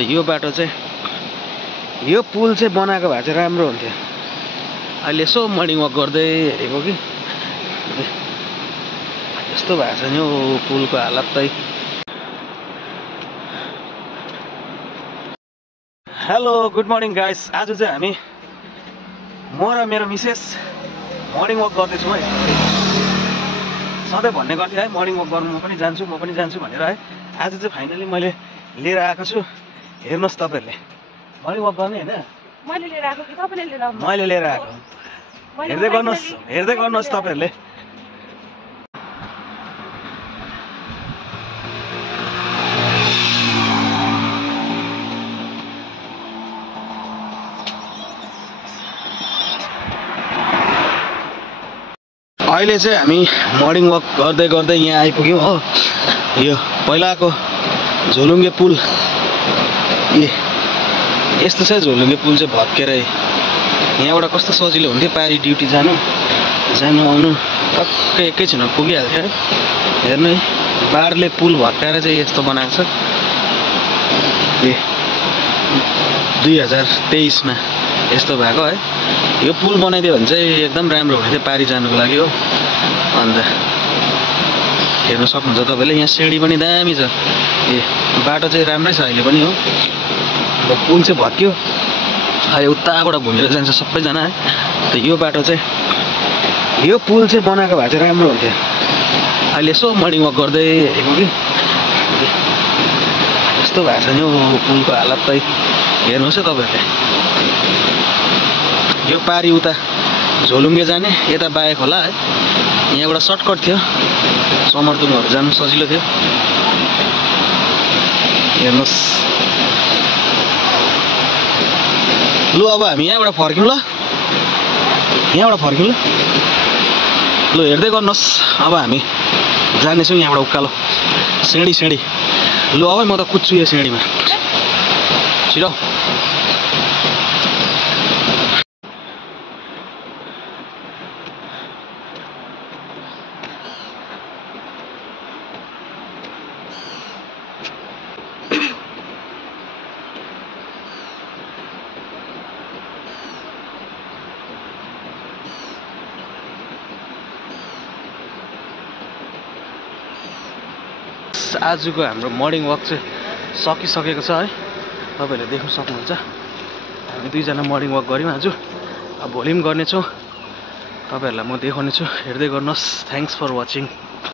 यो बाटो चाहिँ यो पुल चाहिँ बनाएको भए चाहिँ राम्रो हुन्थ्यो। अहिले यसो मर्निङ वक गर्दै हेरेको कि यस्तो भएको छ नि यो पुलको हालत चाहिँ। Hello good morning guys. आज चाहिँ हामी म र मेरो मिसेस मर्निङ वक गर्दैछौँ है। सधैँ भन्ने गर्थेँ है मर्निङ वक गर्नु म पनि जान्छु भनेर है। आज चाहिँ फाइनली मैले लिएर आएको छु। हेर्नुहोस् तपाईँहरूले मर्निङ वक गर्ने होइन मैले लिएर आएको हेर्दै गर्नुहोस् तपाईँहरूले। अहिले चाहिँ हामी मर्निङ वक गर्दै गर्दै यहाँ आइपुग्यौँ हो। यो पहिलाको झोलुङ्गे पुल यस्तो छ। झोलुङ्गे पुल चाहिँ भत्केर यहाँबाट कस्तो सजिलो हुन्थ्यो पारी ड्युटी जानु आउनु टक्कै एकैछिनमा पुगिहाल्थ्यो है। हेर्नु है बाढले पुल भत्काएर चाहिँ यस्तो बनाएको छ। 2023 मा यस्तो भएको है। यो पुल बनाइदियो भने चाहिँ एकदम राम्रो हुने थियो पारी जानुको लागि हो। अन्त हेर्न सक्नुहुन्छ तपाईँले यहाँ सिँढी पनि दामी छ। बाटो चाहिँ राम्रै छ अहिले पनि हो। पुल चाहिँ भत्क्यो अहिले उताबाट घुमेर जान्छ सबैजना है। त यो बाटो चाहिँ यो पुल चाहिँ बनाएको भए चाहिँ राम्रो हुन्थ्यो। अहिले यसो मर्निङ वक गर्दै हेरेको कि यस्तो भएको छ नि यो पुलको हालत चाहिँ। हेर्नुहोस् है तपाईँहरूले यो पारी उता झोलुङ्गे जाने यता बाहेक होला है। यहाँबाट सर्टकट थियो समरदुङहरू जानु सजिलो थियो। हेर्नुहोस् लु अब हामी यहाँबाट फर्क्यौँ ल। लु हेर्दै गर्नुहोस्। अब हामी जानेछौँ यहाँबाट उकालो सिँढी। लु अब म त कुद्छु यो सिँढीमा छिटो। आजको हाम्रो मर्निङ वक चाहिँ सकिसकेको छ है। तपाईँहरूले देख्न सक्नुहुन्छ हामी दुईजना मर्निङ वक गऱ्यौँ आज। अब भोलि पनि गर्नेछौँ। तपाईँहरूलाई म देखाउने छु हेर्दै गर्नुहोस्। Thanks for watching.